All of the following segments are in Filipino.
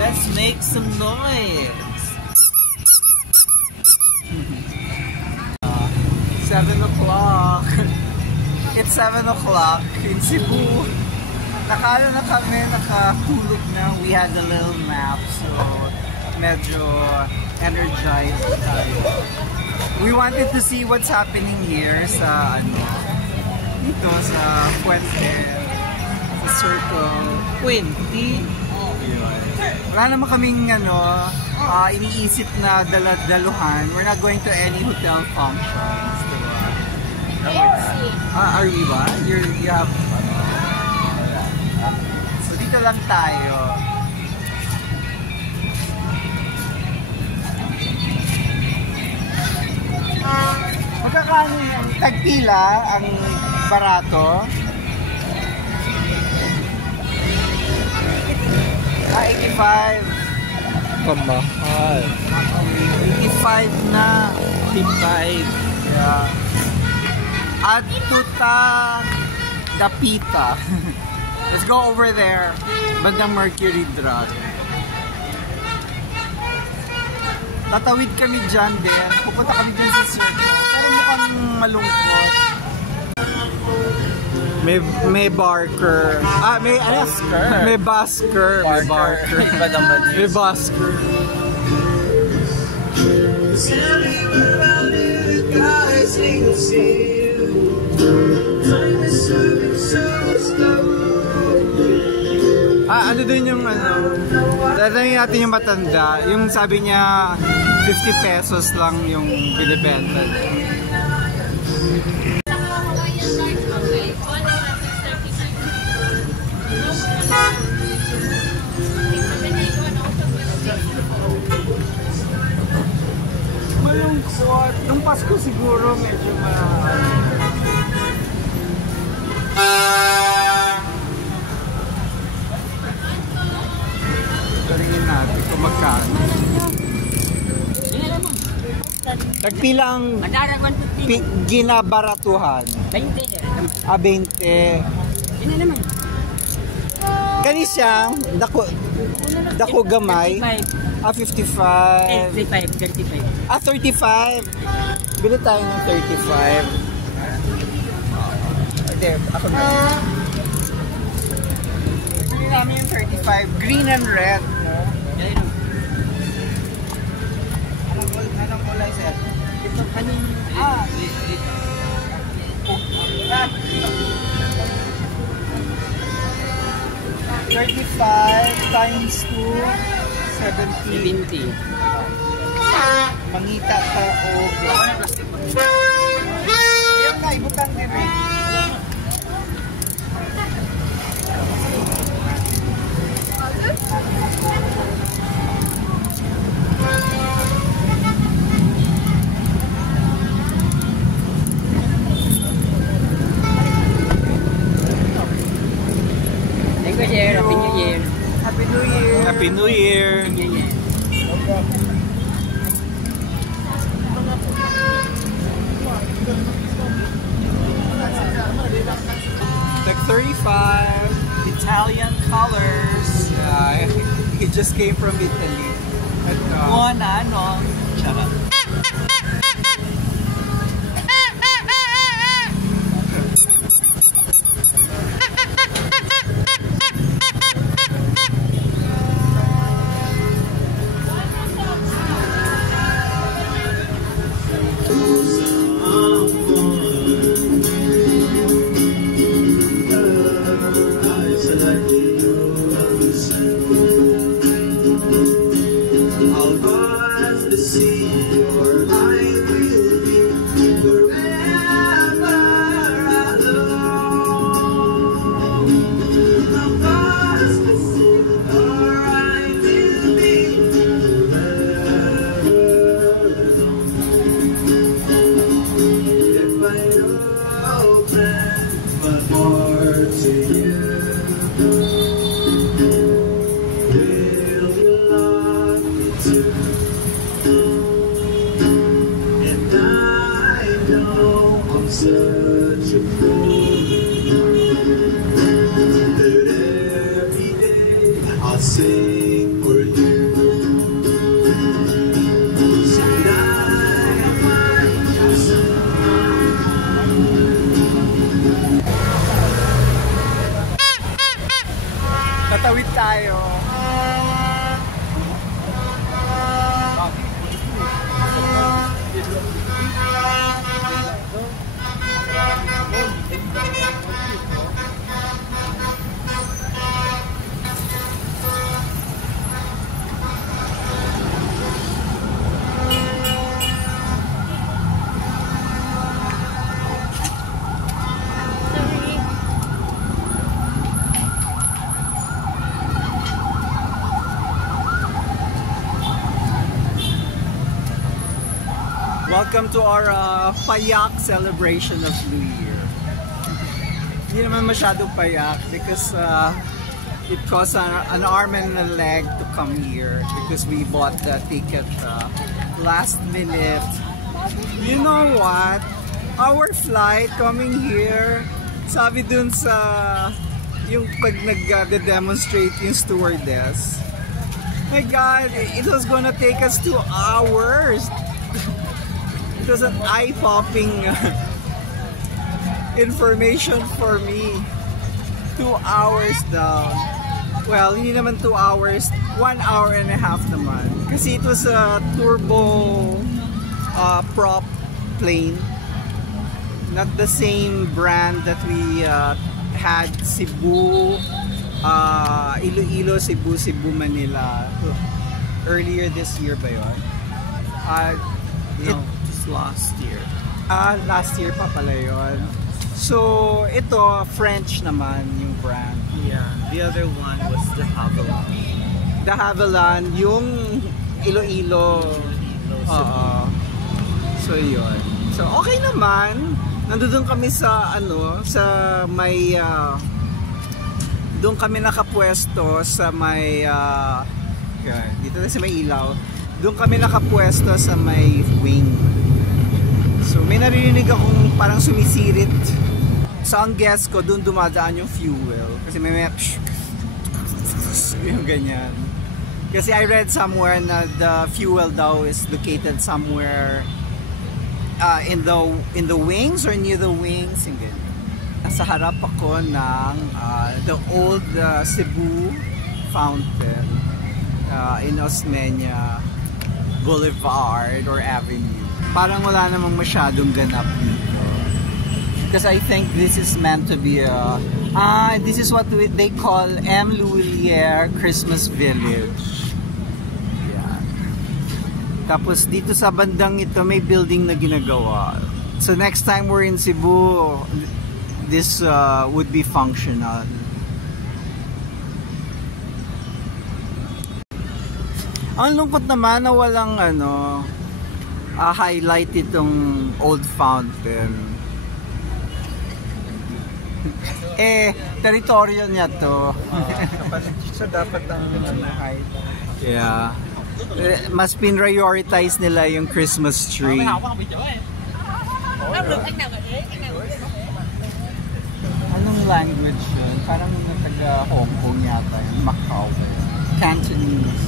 Let's make some noise. 7 o'clock. It's 7 o'clock in Cebu. Nakala na kami, nakatulog na. We had a little nap, so medyo energized tayo. We wanted to see what's happening here sa dito sa Puente, sa Circle 20. Wala naman kaming iniisip na daluhan. We're not going to any hotel functions, diba? Are we ba? You have so dito lang tayo. Magkakano yung tagpila ang barato? 85. Kamahal. 85 na. 85. Yeah. At tuta Dapita. Let's go over there. Bandang Mercury Drug. Tatawid kami dyan din. Pupunta kami dyan sa Circle. Pero mukhang malungkot. May barker. May busker. May busker. May barker. May busker. Ano din yung tatanungin natin yung matanda. Yung sabi niya 50 pesos lang yung binibenta. Malungkot. Yung Pasko siguro medyo garingin natin kung magkano. Nagpilang ginabaratuhan. 20. 20. Yun naman. Kani siya, dako gamay. 55. 35. 35. Bili tayo ng 35. Ate, ako na. Bili namin yung 35. Green and red. Anong kulay sir? Ito kanin. 35 times 2, 70. Mangita ka o ayun na, ibutan din eh. Happy New Year. Happy New Year. Happy New Year. Like 35 Italian colors. He just came from Italy. Charot. I'll rise to see your light. sing for you. Tatawid tayo. Welcome to our payak celebration of New Year. Hindi naman masyadong payak because it costs an arm and a leg to come here because we bought the ticket last minute. You know what? Our flight coming here, sabi dun sa yung pag nag-demonstrate yung stewardess, my God, it was gonna take us 2 hours. It was an eye-popping information for me. 2 hours down. Well, hindi naman 2 hours, 1 hour and a half naman. Kasi it was a turbo prop plane. Not the same brand that we had Cebu, Iloilo, Cebu, Manila. Earlier this year ba yun? Last year. Last year pa pala yun. So, ito, French naman yung brand. Yeah, the other one was the Havilland. The Havilland, yung Iloilo. So, yun. So, okay naman. Nandun kami sa, sa may, doon kami nakapwesto sa may, dito na sa may ilaw. Doon kami nakapwesto sa may wing. So may naririnig akong parang sumisirit. Sa ang guess ko, doon dumadaan yung fuel. Kasi may yung ganyan. Kasi I read somewhere na the fuel daw is located somewhere in the wings or near the wings. Yung ganyan. Nasa harap ako ng the old Cebu fountain in Osmeña Boulevard or Avenue. Parang wala namang masyadong ganap dito. Because I think this is meant to be this is what they call M. Loulier Christmas Village. Yeah. Tapos dito sa bandang ito may building na ginagawa. So next time we're in Cebu, this would be functional. Ang lungkot naman na walang highlight itong old fountain. Teritoryo niya to. So dapat ang highlight. Yeah. Mas prioritize nila yung Christmas tree. Anong language yun? Parang taga Hong Kong yata yun. Macau. Cantonese.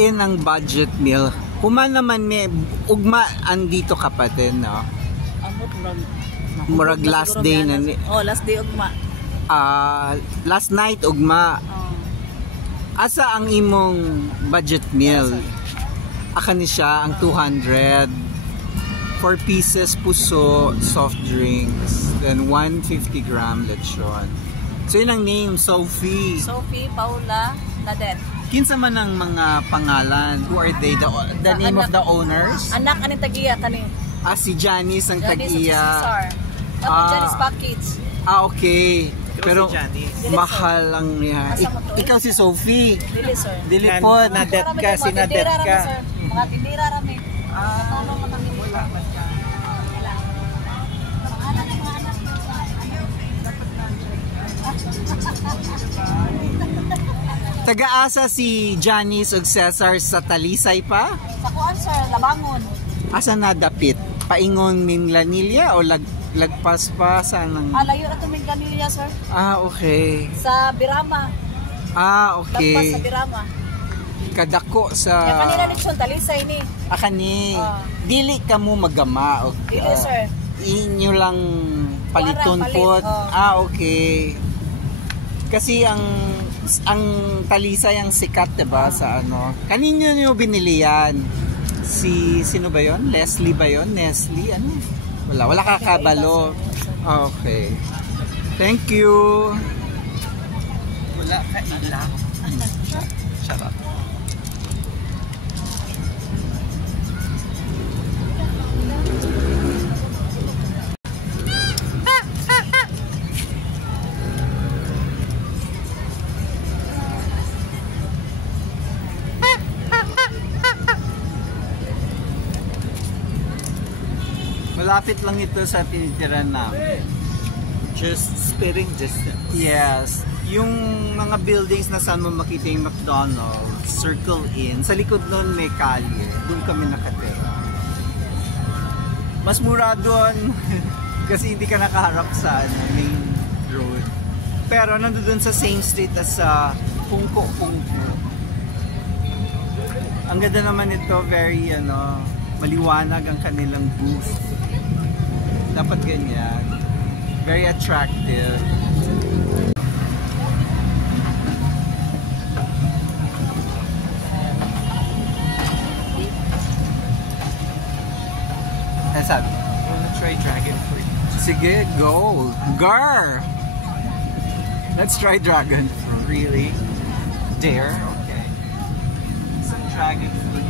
In ang budget meal. Human naman may ugma andito kapatid, no? Murag last day na ni. Oh, last day ugma. Last night ugma. Asa ang imong budget meal? Aka ni siya ang 200. 4 pieces puso, soft drinks, then 150-gram lechon. So yun ang name, Sophie. Sophie, Paula, Nadet. Kinsa man ang mga pangalan? Who are they? The name of the owners? Anak ani tagiya kani. Si Janice ang Janice of tag-iya. Cesar. Tapos Janice package. Okay. Pero si Janice. mahal lang niya. Asa mo to? Ikaw si Sophie. Dili, sir. Dili po. Nadet ka, si Mga Nadet tindera ka. rami, sir. Mga tindera rami. Katulong na kami. Taga-asa si Janice ug Cesar sa Talisay pa? Sa kuan, sir, Labangon. Asa na dapit? Paingon min Lanilla o lagpas pa sa nang... Layo na tuming kanila, sir. Okay. Sa Birama. Lagpas sa Okay. Birama. Kadako sa... Kaya kanila leksyon, Talisay ni. Kani. Ah. Dili ka mo magama. Dili, sir. Inyo lang paliton Palit, po. oh. Okay. Kasi ang Talisay ang sikat, diba, sa ano. Kanino nyo binili yan? Sino ba yon? Leslie ba yon? Nestle? Ano? Wala kakabalo. Okay. Thank you. Wala ka ila. Charot. Malapit lang ito sa tinitiran namin. Just spitting distance. Yes. Yung mga buildings na saan mo makita yung McDonald's, Circle Inn, sa likod nun may kalye. Doon kami nakatira. Mas mura doon kasi hindi ka nakaharap sa main road. Pero nandoon sa same street as sa Pungko. Ang ganda naman ito, very maliwanag ang kanilang booth. Dapat ganyan. Very attractive. Ano sabi? I wanna try dragon fruit. Sige, go! Gar! Let's try dragon fruit. Really? Dare? Okay. Some dragon fruit.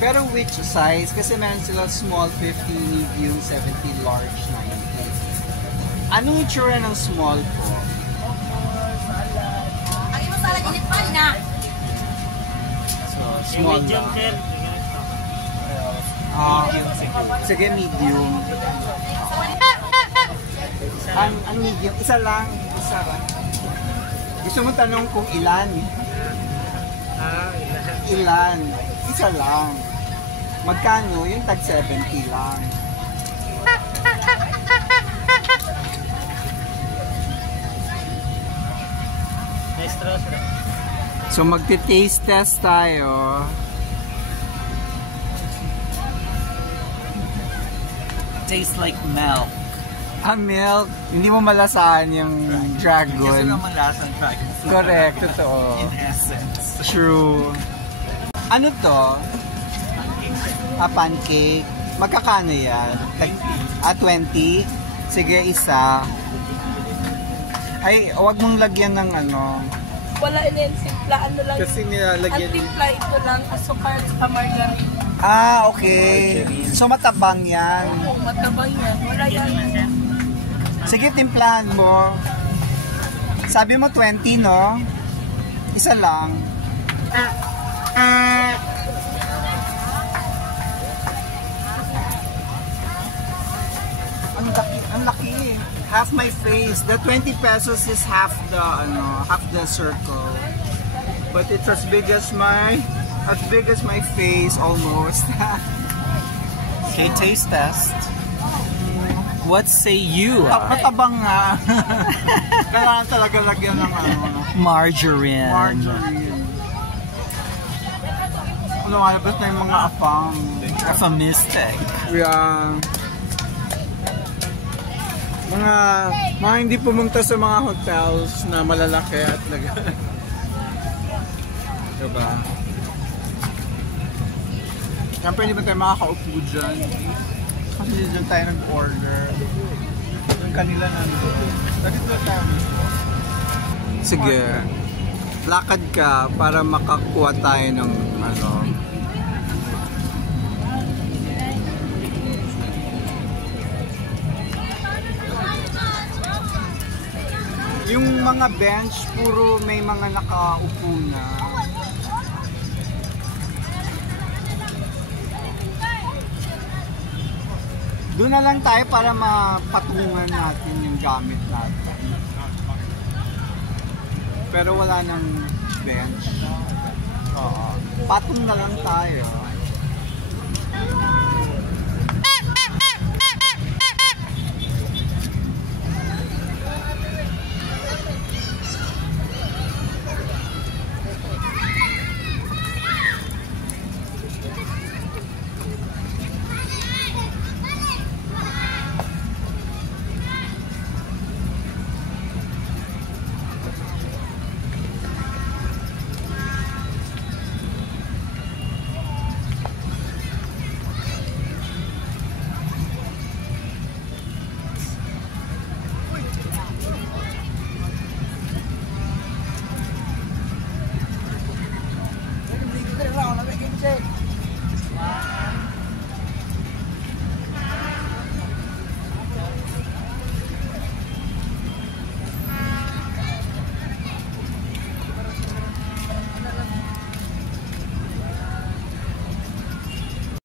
Pero which size? Kasi meron sila small 50, medium 70, large 90. Anong itsura ng small po? Ang imo sala ginit pa na. So, small lang. Sige, medium. Ang medium, isa lang. Isa lang. Gusto mo tanong kung ilan? Ilan? Isa lang. Magkano? Yung tag 70 lang. So magti-taste test tayo. Tastes like milk. Milk. Hindi mo malasahan yung Kasi dragon. naman lasang dragon fruit. Correct, totoo. In essence. True. Ano to? Pancake. Magkakano yan? 20? Sige, isa. Ay, wag mong lagyan ng ano. Wala yan, simpla. Ano lang. Kasi nilalagyan Ang timpla ito lang, asukar sa margarine. Okay. So matabang yan. Oo, matabang yan. Wala yan. Sige, timplahan mo. Sabi mo 20, no? Isa lang. Ang laki. Half my face. The 20 pesos is half the circle. But it's as big as my face almost. Okay, taste test. What say you? Matabang nga. Kailangan talaga lagyan ng Margarine. margarine. Lumalabas na yung mga apam. Afamistic. Yeah. Mga hindi pumunta sa mga hotels na malalaki at diba? Siyempre hindi ba tayo makakaupo dyan? Kasi dyan tayo nag-order. Yung kanila nandun. Dito tayo. Sige. Lakad ka para makakuha tayo ng Yung mga bench, puro may mga nakaupo na. Doon na lang tayo para mapatungan natin yung gamit natin. Pero wala nang bench. Oo. Patong na lang tayo.